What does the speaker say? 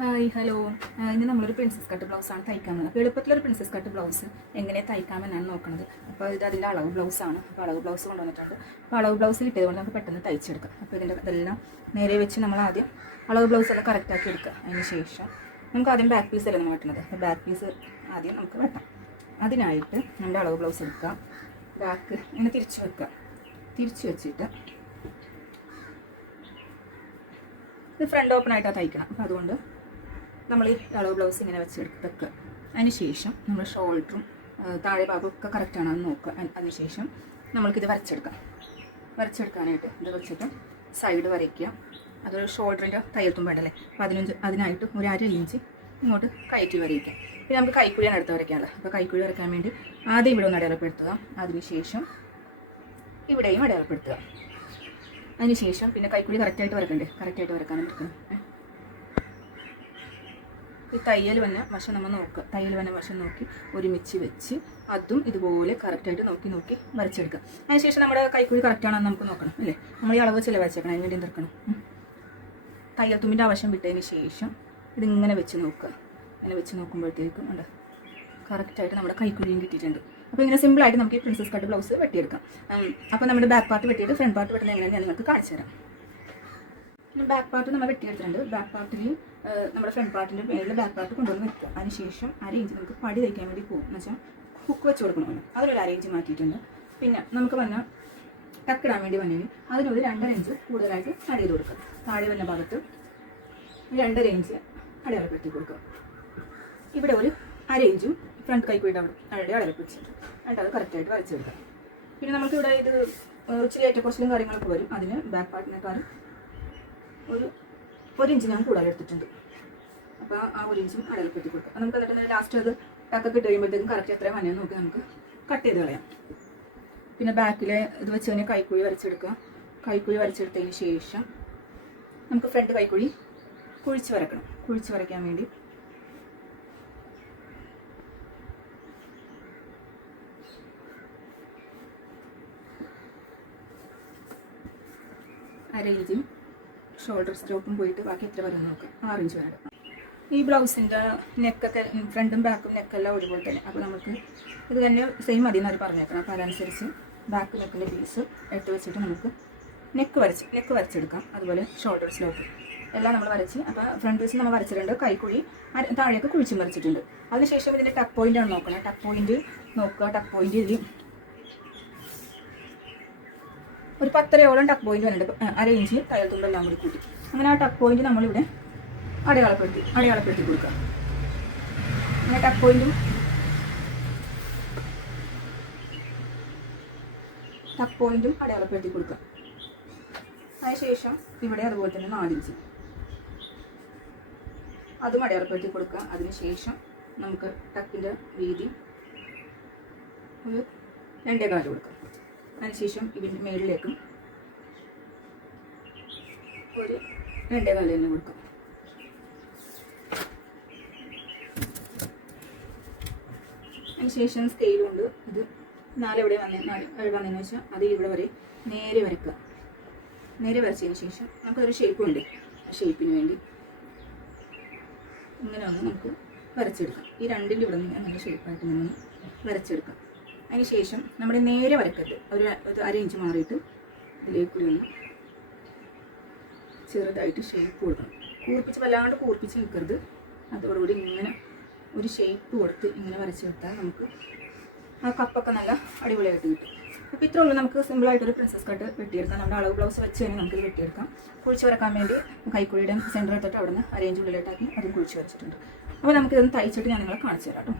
Hi hello. ഇന്ന് നമ്മളൊരു princess cut ബ്ലൗസാണ് തയ്ക്കാൻ പോകുന്നത്. അപ്പോൾ എളുപ്പത്തിലൊരു പ്രിൻസസ് കട്ട് ബ്ലൗസ് എങ്ങനെ തയ്ക്കാമെന്നാണ് നോക്കുന്നത്. അപ്പോൾ ഇത് അതിൻ്റെ അളവ് ബ്ലൗസാണ്. അപ്പോൾ അളവ് ബ്ലൗസ് കൊണ്ടുവന്നിട്ടുണ്ട്. അപ്പോൾ അളവ് ബ്ലൗസ് കിട്ടിയതുകൊണ്ട് നമുക്ക് പെട്ടെന്ന് തയ്ച്ചെടുക്കാം. അപ്പോൾ ഇതെല്ലാം നേരെ വെച്ച് നമ്മൾ ആദ്യം അളവ് ബ്ലൗസ് എല്ലാം കറക്റ്റാക്കി എടുക്കുക. അതിന് ശേഷം നമുക്ക് ആദ്യം ബാക്ക് പീസ് അല്ല നമ്മൾ വെട്ടുന്നത്. അപ്പോൾ ബാക്ക് പീസ് ആദ്യം നമുക്ക് വെട്ടാം. അതിനായിട്ട് നമ്മുടെ അളവ് ബ്ലൗസ് എടുക്കുക. ബാക്ക് ഇങ്ങനെ തിരിച്ച് വെക്കുക. തിരിച്ച് വെച്ചിട്ട് ഇത് ഫ്രണ്ട് ഓപ്പൺ ആയിട്ടാണ് തയ്ക്കണം. അപ്പോൾ അതുകൊണ്ട് നമ്മൾ ഈ അളവ് ബ്ലൗസ് ഇങ്ങനെ വെക്കുക. അതിന് ശേഷം നമ്മൾ ഷോൾഡറും താഴെ ഭാഗമൊക്കെ കറക്റ്റാണോ എന്ന് നോക്കുക. അതിനുശേഷം നമ്മൾക്കിത് വരച്ചെടുക്കാനായിട്ട് ഇത് വെച്ചിട്ട് സൈഡ് വരയ്ക്കുക. അതൊരു ഷോൾഡറിൻ്റെ തയ്യൽത്തും വേണ്ടല്ലേ. അപ്പോൾ അതിനായിട്ട് ഒരു അര ഇഞ്ച് ഇങ്ങോട്ട് കയറ്റി വരയ്ക്കുക. പിന്നെ നമുക്ക് കൈക്കുഴിയാണ് അടുത്ത് വരയ്ക്കാനുള്ളത്. അപ്പോൾ കൈക്കുഴി വരയ്ക്കാൻ വേണ്ടി ആദ്യം ഇവിടെ ഒന്ന് അടയാളപ്പെടുത്തുക. അതിനുശേഷം ഇവിടെയും അടയാളപ്പെടുത്തുക. അതിനുശേഷം പിന്നെ കൈക്കുഴി കറക്റ്റായിട്ട് വരക്കാനും എടുക്കണം. ഈ തയ്യൽ വന്ന വശം നമ്മൾ നോക്കുക. തയ്യൽ വന്ന വശം നോക്കി ഒരുമിച്ച് വെച്ച് അതും ഇതുപോലെ കറക്റ്റായിട്ട് നോക്കി വരച്ചെടുക്കുക. അതിനുശേഷം നമ്മുടെ കൈക്കുഴി കറക്റ്റാണെന്ന് നമുക്ക് നോക്കണം അല്ലേ. നമ്മൾ ഈ അളവ് വരച്ചേക്കണം. അതിന് വേണ്ടി എന്തെടുക്കണം, തയ്യൽ തുമ്പിൻ്റെ ആവശ്യം വിട്ടതിന് ശേഷം ഇതിങ്ങനെ വെച്ച് നോക്കുക. ഇങ്ങനെ വെച്ച് നോക്കുമ്പോഴത്തേക്കും ഉണ്ട് കറക്റ്റായിട്ട് നമ്മുടെ കൈക്കുഴിയും കിട്ടിയിട്ടുണ്ട്. അപ്പോൾ ഇങ്ങനെ സിമ്പിളായിട്ട് നമുക്ക് ഈ പ്രിൻസസ് കട്ട് ബ്ലൗസ് വെട്ടിയെടുക്കാം. അപ്പോൾ നമ്മുടെ ബാക്ക് പാർട്ട് വെട്ടിയിട്ട് ഫ്രണ്ട് പാർട്ട് വെട്ടുന്നത് എങ്ങനെയാണ് ഞാൻ നിങ്ങൾക്ക് കാണിച്ചു തരാം. ബാക്ക് പാർട്ട് നമ്മൾ വെട്ടിയെടുത്തിട്ടുണ്ട്. ബാക്ക് പാർട്ടിൽ നമ്മുടെ ഫ്രണ്ട് പാർട്ടിൻ്റെ മേളിൽ ബാക്ക് പാർട്ട് കൊണ്ടുവന്ന് വെക്കുക. അതിനുശേഷം അര ഇഞ്ച് നമുക്ക് പടി തയ്ക്കാൻ വേണ്ടി പോകും. എന്ന് വെച്ചാൽ ഹുക്ക് വെച്ച് കൊടുക്കണമല്ലോ. അതിലൊരു അര ഇഞ്ച് മാറ്റിയിട്ടുണ്ട്. പിന്നെ നമുക്ക് വന്ന ടക്കിടാൻ വേണ്ടി വന്നതിന് അതിനൊരു 2.5 ഇഞ്ച് കൂടുതലായിട്ട് ആഡ് ചെയ്ത് കൊടുക്കുക. താഴെ വന്ന ഭാഗത്ത് 2.5 ഇഞ്ച് അടയാളപ്പെടുത്തി കൊടുക്കുക. ഇവിടെ ഒരു അര ഇഞ്ചും ഫ്രണ്ട് കൈക്കുഴിയുടെ അവിടെ അടയാളപ്പെടുത്തിട്ടുണ്ട്. എന്നിട്ട് അത് കറക്റ്റായിട്ട് വരച്ചെടുക്കാം. പിന്നെ നമുക്കിവിടെ ഇത് ഇച്ചിരി ഏറ്റക്കുറച്ചിലും കാര്യങ്ങളൊക്കെ വരും. അതിന് ബാക്ക് പാർട്ടിനേക്കാളും ഒരു ഇഞ്ച് ഞാൻ കൂടുതൽ എടുത്തിട്ടുണ്ട്. അപ്പോൾ ആ 1 ഇഞ്ചും അടയാളപ്പെടുത്തി കൊടുക്കുക. നമുക്ക് എന്നിട്ട് ലാസ്റ്റ് അത് ടക്കൊക്കെ ഇട്ട് കഴിയുമ്പോഴത്തേക്കും കറക്റ്റ് എത്ര വന്നെന്ന് നോക്കി നമുക്ക് കട്ട് ചെയ്ത് കളയാം. പിന്നെ ബാക്കിലെ ഇത് വെച്ച് തന്നെ കൈക്കുഴി വരച്ചെടുക്കുക. കൈക്കുഴി വരച്ചെടുത്തതിന് ശേഷം നമുക്ക് ഫ്രണ്ട് കൈക്കുഴി കുഴിച്ച് വരക്കണം. കുഴിച്ച് വരയ്ക്കാൻ വേണ്ടി അര ഇഞ്ചും ഷോൾഡർ സ്ട്രോപ്പും പോയിട്ട് ബാക്കി എത്ര വരും നോക്കാം. 6 ഇഞ്ച് വരെ. ഈ ബ്ലൗസിൻ്റെ നെക്കൊക്കെ ഫ്രണ്ടും ബാക്കും നെക്കെല്ലാം ഒരുപോലെ തന്നെ. അപ്പോൾ നമുക്ക് ഇത് തന്നെ സെയിം മതി എന്നവർ പറഞ്ഞേക്കണം. അപ്പോൾ അതനുസരിച്ച് ബാക്ക് നെക്കിൻ്റെ പീസ് എടുത്ത് വെച്ചിട്ട് നമുക്ക് നെക്ക് വരച്ചെടുക്കാം. അതുപോലെ ഷോൾഡർ സ്ലോപ്പ് എല്ലാം നമ്മൾ വരച്ച്, അപ്പോൾ ഫ്രണ്ട് പീസ് നമ്മൾ വരച്ചിട്ടുണ്ട്. കൈക്കുഴി താഴെയൊക്കെ കുഴിച്ചും വരച്ചിട്ടുണ്ട്. അതിനുശേഷം ഇതിൻ്റെ ടക്ക് പോയിൻ്റാണ് നോക്കണം. ടക്ക് പോയിൻ്റ് നോക്കുക. ടക്ക് പോയിൻ്റ് ഇതിൽ ഒരു 10 ടക്ക് പോയിന്റ് വന്നിട്ട് അര ഇഞ്ച് തയ്യൽ തുമ്പെല്ലാം കൂടി കൂട്ടി. അങ്ങനെ ആ ടക്ക് പോയിന്റ് നമ്മളിവിടെ അടയാളപ്പെടുത്തി കൊടുക്കുക. അങ്ങനെ ടക്ക് പോയിന്റും അടയാളപ്പെടുത്തി കൊടുക്കുക. അതിനുശേഷം ഇവിടെ അതുപോലെ തന്നെ 4 ഇഞ്ച് അതും അടയാളപ്പെടുത്തി കൊടുക്കുക. അതിനുശേഷം നമുക്ക് ടക്കിൻ്റെ വീതി ഒരു 2.25 കൊടുക്കുക. അതിനുശേഷം ഇതിൻ്റെ മേളിലേക്കും ഒരു 2.25 തന്നെ കൊടുക്കും. അതിനുശേഷം സ്കെയിൽ കൊണ്ട് ഇത് 4 വന്നതെന്ന് വെച്ചാൽ അത് ഇവിടെ വരെ നേരെ വരയ്ക്കുക. നേരെ വരച്ചതിന് ശേഷം നമുക്കൊരു ഷേപ്പ് ഉണ്ട്. ആ ഷേപ്പിന് വേണ്ടി ഇങ്ങനെ ഒന്ന് നമുക്ക് വരച്ചെടുക്കാം. ഈ രണ്ടിൻ്റെ ഇവിടെ നിന്ന് നല്ല ഷേപ്പായിട്ട് നിന്ന് വരച്ചെടുക്കാം. അതിനുശേഷം നമ്മൾ നേരെ വരക്കരുത്. ഒരു അര ഇഞ്ച് മാറിയിട്ട് ഇതിലേക്കൂടി ഒന്ന് ചെറുതായിട്ട് ഷേപ്പ് കൊടുക്കണം. വല്ലാണ്ട് കൂർപ്പിച്ച് നിൽക്കരുത്. അതോടുകൂടി ഇങ്ങനെ ഒരു ഷേപ്പ് കൊടുത്ത് ഇങ്ങനെ വരച്ചെടുത്താൽ നമുക്ക് ആ കപ്പൊക്കെ നല്ല അടിപൊളിയായിട്ട് കിട്ടും. അപ്പോൾ ഇത്രേ ഉള്ളൂ. നമുക്ക് സിമ്പിളായിട്ടൊരു പ്രിൻസസ് കട്ട് വെട്ടിയെടുക്കാം. നമ്മുടെ അളവ് ബ്ലൗസ് വെച്ച് തന്നെ നമുക്ക് വെട്ടിയെടുക്കാം. കുഴിച്ച് വരക്കാൻ വേണ്ടി കൈക്കുഴിയുടെ സെൻറ്റർ എടുത്തിട്ട് അവിടെ നിന്ന് അര ഇഞ്ച് ഉള്ളിലോട്ടാക്കി അതും കുഴിച്ച് വരച്ചിട്ടുണ്ട്. അപ്പോൾ നമുക്കിതൊന്ന് തയ്ച്ചിട്ട് ഞാൻ നിങ്ങളെ കാണിച്ചു തരാം കേട്ടോ.